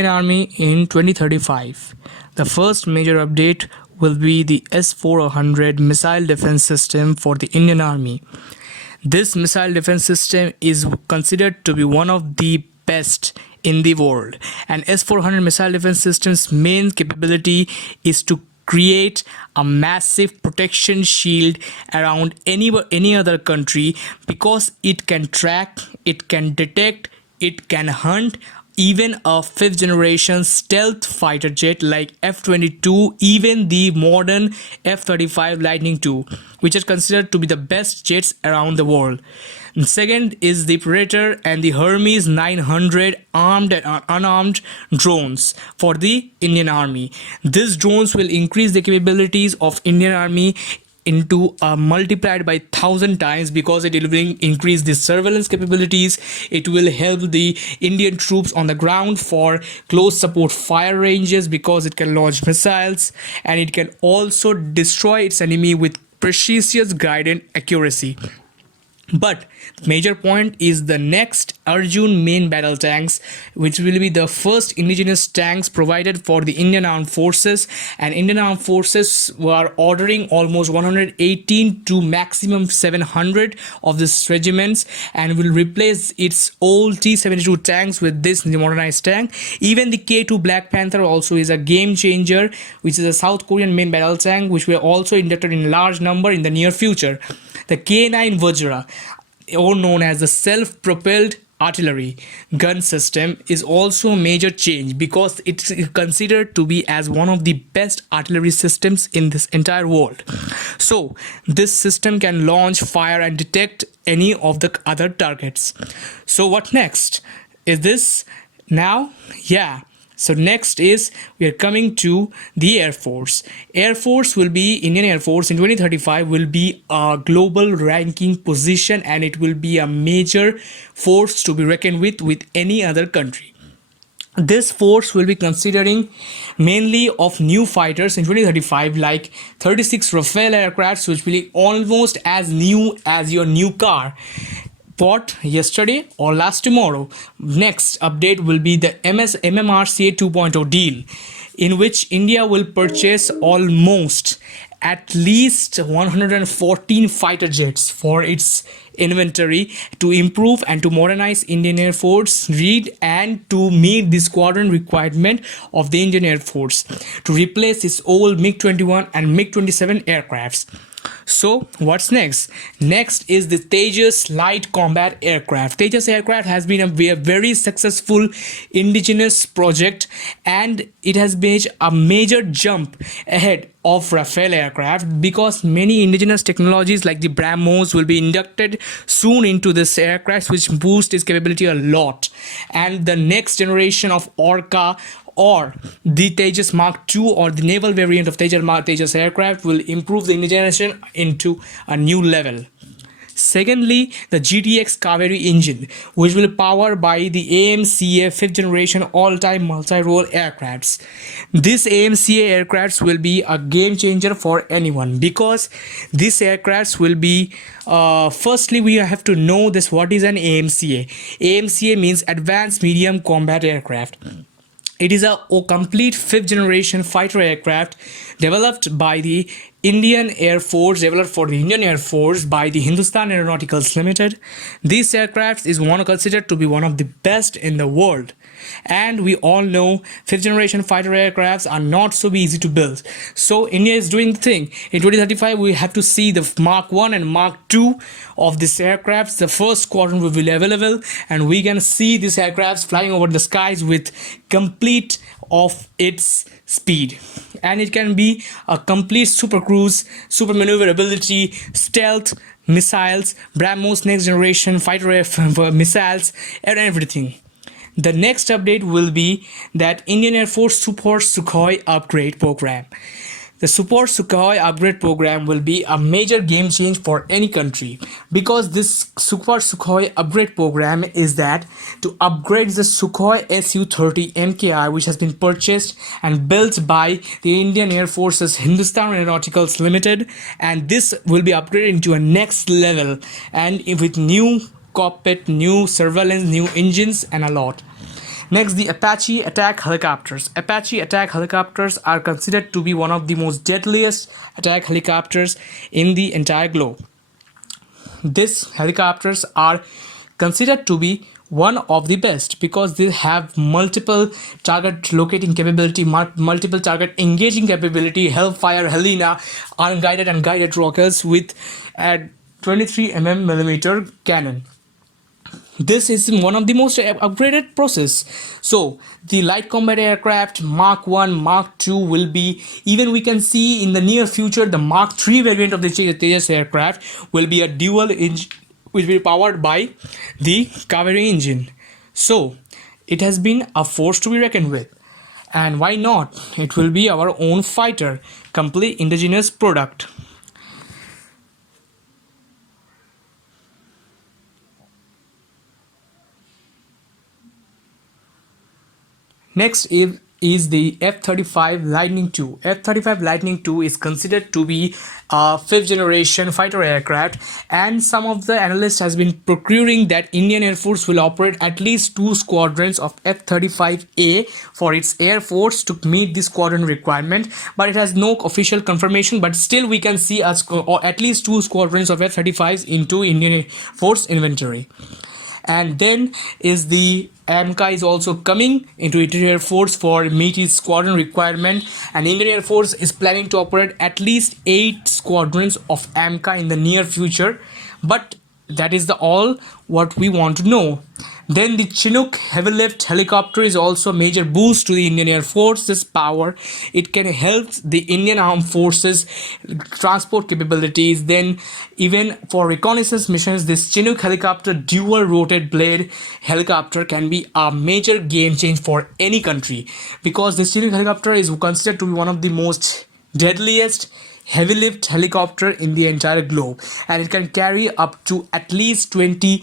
Indian Army in 2035. The first major update will be the S-400 missile defense system for the Indian Army. This missile defense system is considered to be one of the best in the world, and S-400 missile defense system's main capability is to create a massive protection shield around any other country, because it can track, it can detect, it can hunt even a fifth generation stealth fighter jet like F-22, even the modern F-35 Lightning II, which are considered to be the best jets around the world. And second is the Predator and the Hermes 900 armed and unarmed drones for the Indian Army. These drones will increase the capabilities of Indian Army into multiplied by 1,000 times, because it will increase the surveillance capabilities. It will help the Indian troops on the ground for close support fire ranges, because it can launch missiles, and it can also destroy its enemy with precision guided accuracy. But major point is the next Arjun main battle tanks, which will be the first indigenous tanks provided for the Indian Armed Forces, and Indian Armed Forces were ordering almost 118 to maximum 700 of these regiments, and will replace its old T-72 tanks with this modernized tank. Even the K2 Black Panther also is a game changer, which is a South Korean main battle tank, which will also inducted in large number in the near future. The K9 Vajra, or known as the self-propelled artillery gun system, is also a major change, because it's considered to be as one of the best artillery systems in this entire world. So this system can launch, fire and detect any of the other targets. So what next? Is this now? Yeah. So next is we are coming to the Air Force. Air Force will be, Indian Air Force in 2035 will be a global ranking position, and it will be a major force to be reckoned with any other country. This force will be considering mainly of new fighters in 2035, like 36 Rafale aircrafts, which will be almost as new as your new car bought yesterday or last tomorrow. Next update will be the MMRCA 2.0 deal, in which India will purchase almost at least 114 fighter jets for its inventory to improve and to modernize Indian Air Force and to meet the squadron requirement of the Indian Air Force, to replace its old MiG-21 and MiG-27 aircrafts. So what's next? Next is the Tejas light combat aircraft. Tejas aircraft has been a very successful indigenous project, and it has made a major jump ahead of Rafale aircraft, because many indigenous technologies like the BrahMos will be inducted soon into this aircraft, which boost its capability a lot. And the next generation of Orca or the Tejas Mark II, or the naval variant of Tejas aircraft, will improve the indigenization into a new level. Secondly, the GTX Kaveri engine, which will power by the AMCA 5th generation all-time multi-role aircrafts. This AMCA aircrafts will be a game changer for anyone, because these aircrafts will be firstly we have to know this, what is an AMCA. AMCA means Advanced Medium Combat Aircraft. It is a complete 5th generation fighter aircraft developed by the Indian Air Force, developed for the Indian Air Force by the Hindustan Aeronauticals Limited. This aircraft is considered to be one of the best in the world. And we all know 5th generation fighter aircrafts are not so easy to build. So India is doing the thing. In 2035 we have to see the Mark 1 and Mark 2 of these aircrafts. The first squadron will be available, and we can see these aircrafts flying over the skies with complete of its speed, and it can be a complete super cruise, super maneuverability, stealth, missiles, BrahMos next generation fighter missiles, and everything. The next update will be that Indian Air Force Super Sukhoi upgrade program. The Super Sukhoi upgrade program will be a major game change for any country, because this Super Sukhoi upgrade program is that to upgrade the Sukhoi Su-30 MKI, which has been purchased and built by the Indian Air Force's Hindustan Aeronauticals Limited, and this will be upgraded into a next level, and with new cockpit, new surveillance, new engines, and a lot. Next, the Apache attack helicopters. Apache attack helicopters are considered to be one of the most deadliest attack helicopters in the entire globe. These helicopters are considered to be one of the best because they have multiple target locating capability, multiple target engaging capability, Hellfire, Helena, unguided and guided rockets with a 23 millimeter cannon. This is one of the most upgraded process. So the light combat aircraft Mark 1, Mark 2 will be, even we can see in the near future the Mark 3 variant of the Tejas aircraft will be a dual engine which will be powered by the Kaveri engine. So it has been a force to be reckoned with. And why not? It will be our own fighter, complete indigenous product. Next is the F-35 Lightning II. F-35 Lightning II is considered to be a fifth generation fighter aircraft, and some of the analysts has been procuring that Indian Air Force will operate at least 2 squadrons of F-35A for its Air Force to meet the squadron requirement, but it has no official confirmation, but still we can see at least 2 squadrons of F-35s into Indian Air Force inventory. And then is the AMCA is also coming into Indian Air Force for meet its squadron requirement, and Indian Air Force is planning to operate at least 8 squadrons of AMCA in the near future. But that is the all what we want to know. Then the Chinook heavy lift helicopter is also a major boost to the Indian Air Force's power. It can help the Indian Armed Forces transport capabilities. Then even for reconnaissance missions, this Chinook helicopter dual rotate blade helicopter can be a major game change for any country, because this Chinook helicopter is considered to be one of the most deadliest heavy lift helicopter in the entire globe, and it can carry up to at least 20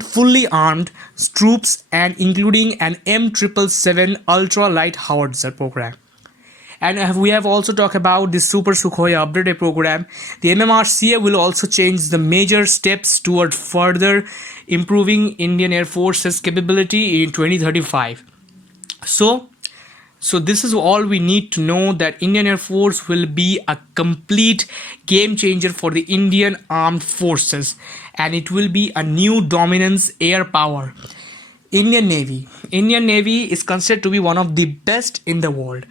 fully armed troops, and including an M777 ultra light howitzer program. And we have also talked about the Super Sukhoi updated program. The MMRCA will also change the major steps toward further improving Indian Air Force's capability in 2035. So this is all we need to know, that Indian Air Force will be a complete game changer for the Indian Armed Forces, and it will be a new dominance air power. Indian Navy is considered to be one of the best in the world.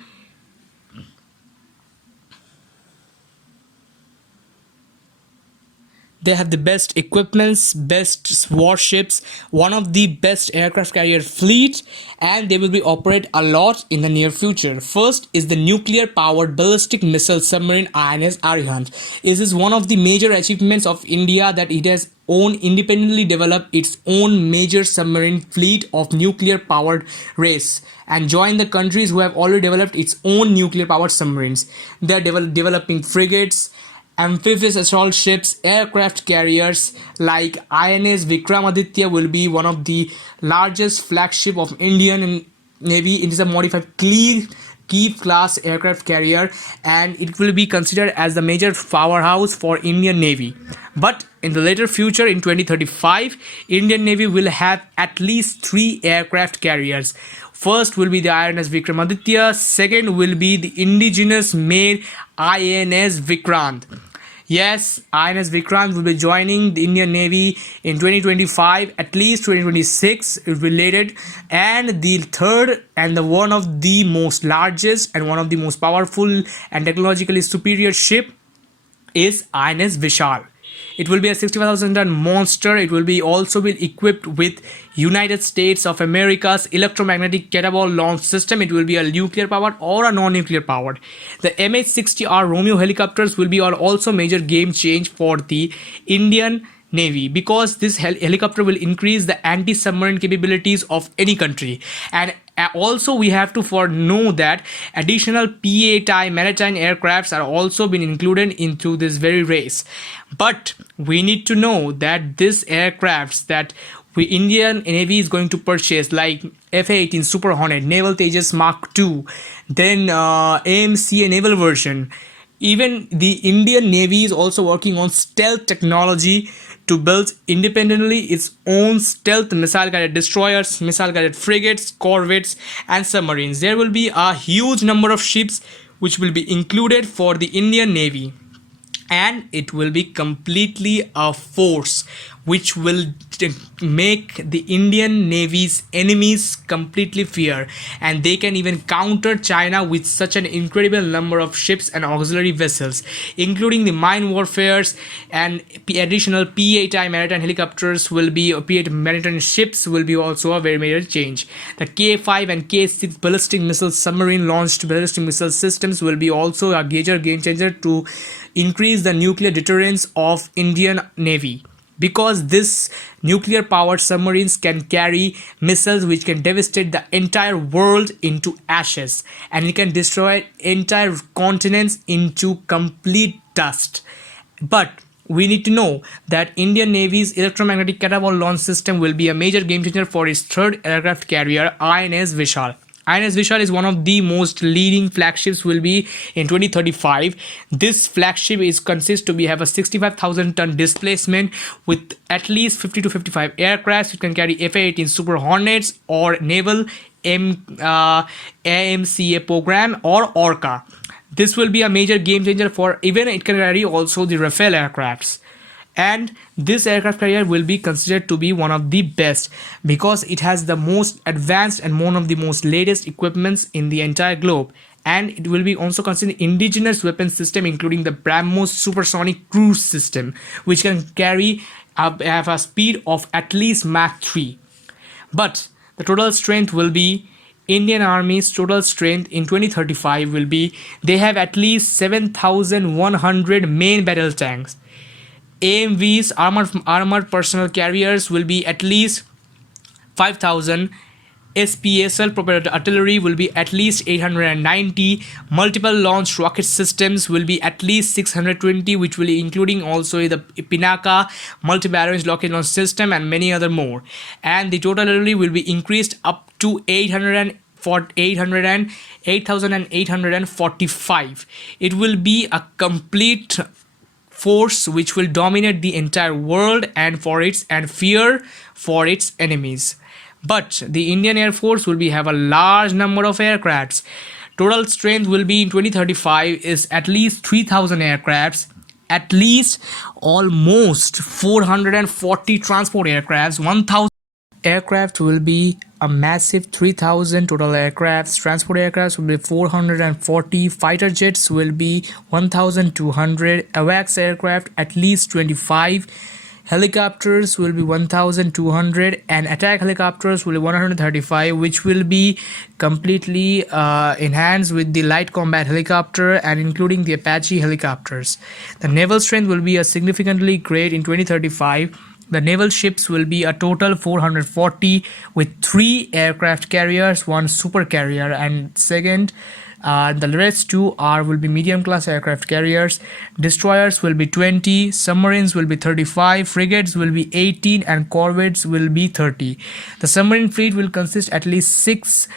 They have the best equipments, best warships, one of the best aircraft carrier fleet, and they will be operate a lot in the near future. First is the nuclear powered ballistic missile submarine INS Arihant. This is one of the major achievements of India, that it has independently developed its own major submarine fleet of nuclear powered race and join the countries who have already developed its own nuclear powered submarines. They are developing frigates, amphibious assault ships, aircraft carriers like INS Vikramaditya will be one of the largest flagship of Indian Navy. It is a modified Kiev class aircraft carrier, and it will be considered as the major powerhouse for Indian Navy. But in the later future, in 2035, Indian Navy will have at least 3 aircraft carriers. First will be the INS Vikramaditya, second will be the indigenous made INS Vikrant. Yes, INS Vikrant will be joining the Indian Navy in 2025, at least 2026 related. And the third and the one of the most largest and one of the most powerful and technologically superior ship is INS Vishal. It will be a 65,000-ton monster. It will be also be equipped with United States of America's electromagnetic catapult launch system. It will be a nuclear powered or a non-nuclear powered. The MH-60R Romeo helicopters will be also major game change for the Indian Navy, because this helicopter will increase the anti-submarine capabilities of any country. And also we have to know that additional PA maritime aircrafts are also been included into this very race. But we need to know that these aircrafts that Indian Navy is going to purchase, like F-18 Super Hornet, Naval Tejas Mark II, then AMCA naval version. Even the Indian Navy is also working on stealth technology to build independently its own stealth missile-guided destroyers, missile-guided frigates, corvettes, and submarines. There will be a huge number of ships which will be included for the Indian Navy, and it will be completely a force which will make the Indian Navy's enemies completely fear, and they can even counter China with such an incredible number of ships and auxiliary vessels, including the mine warfares and additional P-8I maritime helicopters will be, P-8 maritime ships will be also a very major change. The K-5 and K-6 ballistic missile submarine launched ballistic missile systems will be also a major game changer to increase the nuclear deterrence of Indian Navy, because this nuclear powered submarines can carry missiles which can devastate the entire world into ashes, and it can destroy entire continents into complete dust. But we need to know that Indian Navy's electromagnetic catapult launch system will be a major game changer for its third aircraft carrier, INS Vishal. INS Vishal is one of the most leading flagships will be in 2035. This flagship consists to have a 65,000 ton displacement with at least 50 to 55 aircrafts. It can carry F-18 Super Hornets or Naval AMCA program or Orca. This will be a major game changer for even it can carry also the Rafale aircrafts. And this aircraft carrier will be considered to be one of the best because it has the most advanced and one of the most latest equipments in the entire globe, and it will be also considered indigenous weapon system, including the BrahMos supersonic cruise system, which can carry have a speed of at least Mach 3. But the total strength will be Indian Army's total strength in 2035 will be they have at least 7,100 main battle tanks. AMV's armored personnel carriers will be at least 5,000. SPSL propelled artillery will be at least 890. Multiple launch rocket systems will be at least 620, which will be including also the Pinaka multi-barrage rocket launch system and many other more. And the total artillery will be increased up to 8,845. It will be a complete force which will dominate the entire world and fear for its enemies. But the Indian Air Force will have a large number of aircrafts. Total strength will be in 2035 is at least 3,000 aircrafts, at least almost 440 transport aircrafts, 1,000 aircraft will be a massive 3,000 total aircrafts. Transport aircrafts will be 440. Fighter jets will be 1,200. AWACS aircraft at least 25. Helicopters will be 1,200 and attack helicopters will be 135, which will be completely enhanced with the light combat helicopter and including the Apache helicopters. The naval strength will be a significantly great in 2035. The naval ships will be a total 440 with 3 aircraft carriers, 1 super carrier, and the rest 2 will be medium class aircraft carriers. Destroyers will be 20, submarines will be 35, frigates will be 18, and corvettes will be 30. The submarine fleet will consist at least 6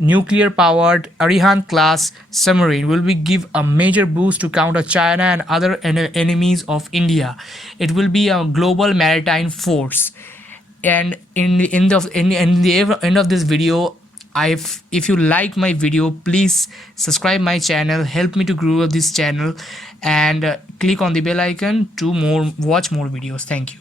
nuclear powered Arihant class submarine will give a major boost to counter China and other enemies of India. It will be a global maritime force. And in the end of this video, if you like my video, please subscribe my channel, help me to grow this channel, and click on the bell icon to watch more videos. Thank you.